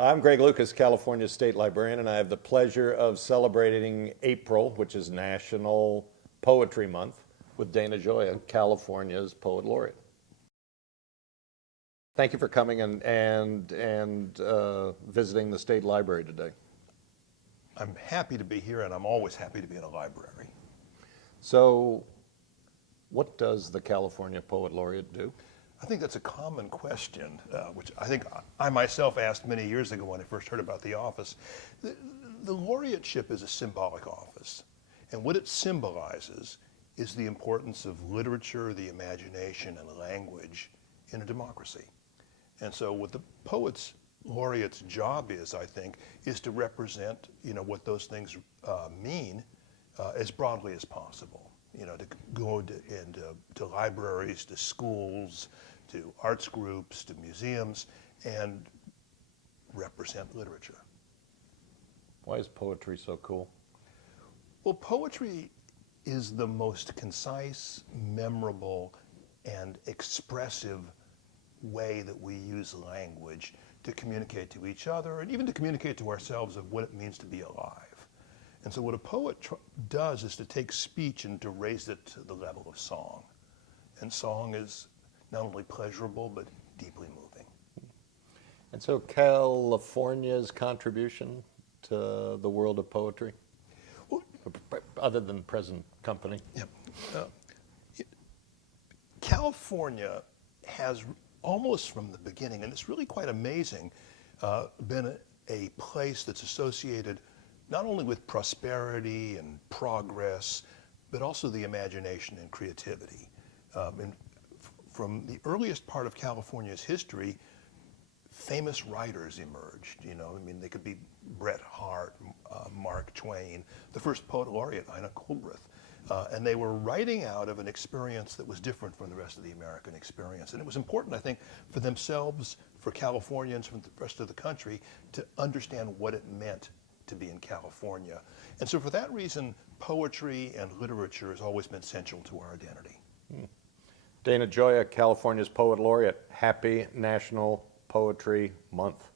I'm Greg Lucas, California State Librarian, and I have the pleasure of celebrating April, which is National Poetry Month, with Dana Gioia, California's Poet Laureate. Thank you for coming and visiting the State Library today. I'm happy to be here, and I'm always happy to be in a library. So, what does the California Poet Laureate do? I think that's a common question, which I think I myself asked many years ago when I first heard about the office. The laureateship is a symbolic office, and what it symbolizes is the importance of literature, the imagination, and language in a democracy. And so what the poet's laureate's job is, I think, is to represent, what those things mean as broadly as possible. To go to libraries, to schools, to arts groups, to museums, and represent literature. Why is poetry so cool? Well, poetry is the most concise, memorable, and expressive way that we use language to communicate to each other and even to communicate to ourselves of what it means to be alive. And so what a poet does is to take speech and to raise it to the level of song. And song is not only pleasurable, but deeply moving. And so California's contribution to the world of poetry, well, other than present company? Yeah. California has almost from the beginning, and it's really quite amazing, been a place that's associated not only with prosperity and progress, but also the imagination and creativity. And from the earliest part of California's history, famous writers emerged. They could be Bret Harte, Mark Twain, the first poet laureate, Ina Coolbrith. And they were writing out of an experience that was different from the rest of the American experience. And it was important, I think, for themselves, for Californians, from the rest of the country, to understand what it meant to be in California. And so for that reason, poetry and literature has always been central to our identity. Dana Gioia, California's Poet Laureate. Happy National Poetry Month.